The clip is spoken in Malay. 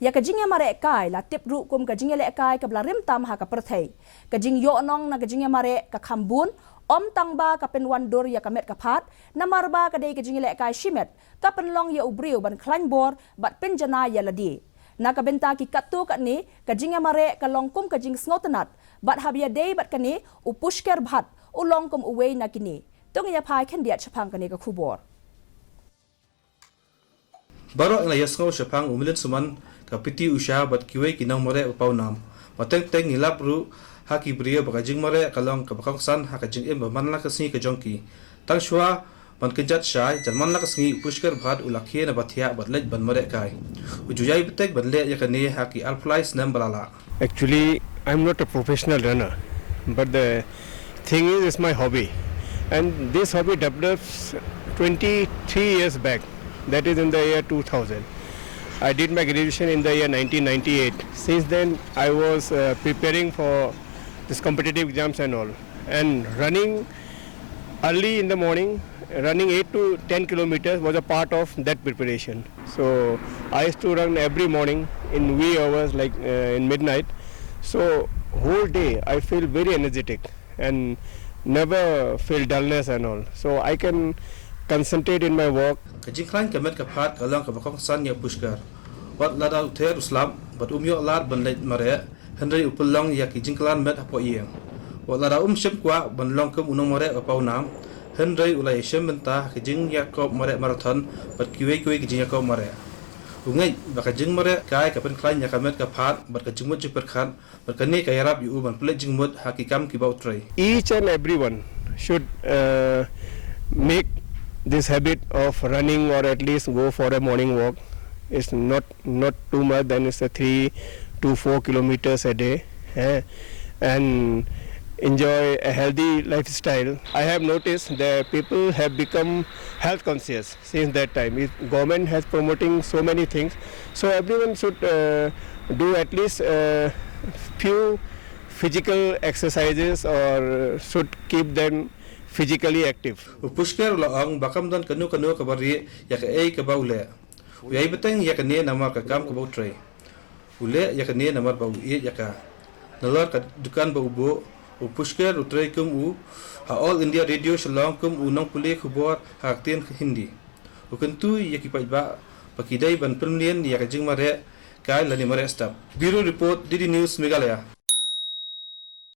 ya kajingya mare kai la tip ru kum kajingya le kai ka blarim tam ha ka perthei kajing yo nong na kajingya mare ka khambun om tangba ka pen wan dor ya ka met ka phat namar ba ka dei kajingya le kai shimet ka pen long ya ubriu ban klan bor bat pen jana ya ladi na ka benta ki katu ka ni kajingya mare ka long kum kajing snotanat bat habia dei bat kani u Pushker Bhatt u long kum uwei na kini tong ya phai khen dia Shaphang kani ka khubor Baro ang layas ko Shaphang umilit suman kapiti usha bat kiway kinang more upaw nam. Mateng teng nilap ru haki bria bakajing more kalong kabakangsan hakajing em man la kasni ka jongki. Tang shwa man kenjat shai jalman la kasni Pushker Bhatt ulakhe na bathia batlej ban more kai. Ujuyai betek badle yakane haki alflies nam balala. Actually, I'm not a professional runner, but the thing is, it's my hobby, and this hobby develops 23 years back. That is in the year 2000. I did my graduation in the year 1998. Since then, I was preparing for this competitive exams and all. And running early in the morning, running 8 to 10 kilometers was a part of that preparation. So I used to run every morning in wee hours, like in midnight. So whole day I feel very energetic and never feel dullness and all. So I can concentrate in my work. Kajing klan kamet kaphat kalong kabakangsan ya Pushker. Wat lada uther uslam bat umyo lad ban lej mare Henry upulong ya kijing klan met apo ieng. Wat lada shem kwa ban long kum unong mare apaw nam Henry ulai shem benta kijing ya kop mare marathon bat kiwe kijing ya kop mare. Ungai bakajing mare kai kapen klan ya kamet kaphat bat kajing mut jiperkhat bat kani kayarap yu ban plej jing mut hakikam kibau tray. Each and everyone should make this habit of running or at least go for a morning walk. It's not too much, then it's a 3 to 4 kilometers a day, and enjoy a healthy lifestyle. I have noticed that people have become health conscious since that time. Government has promoting so many things, so everyone should do at least a few physical exercises or should keep them physically active. Pushker laang bakam dan kanu kabari ya ka ei ka baule. Uyai beteng ya kane namar ka kam ka bautre. Ule ya kane namar bau ie ya ka. Nalar ka dukan bau bo u Pushker utre kum u ha all India radio shalong kum u nong pule khubor hakten hindi. U kentu ya ki ba pakidai ban permien ya ka jing mare kai lani mare stap. Bureau report DD News Meghalaya.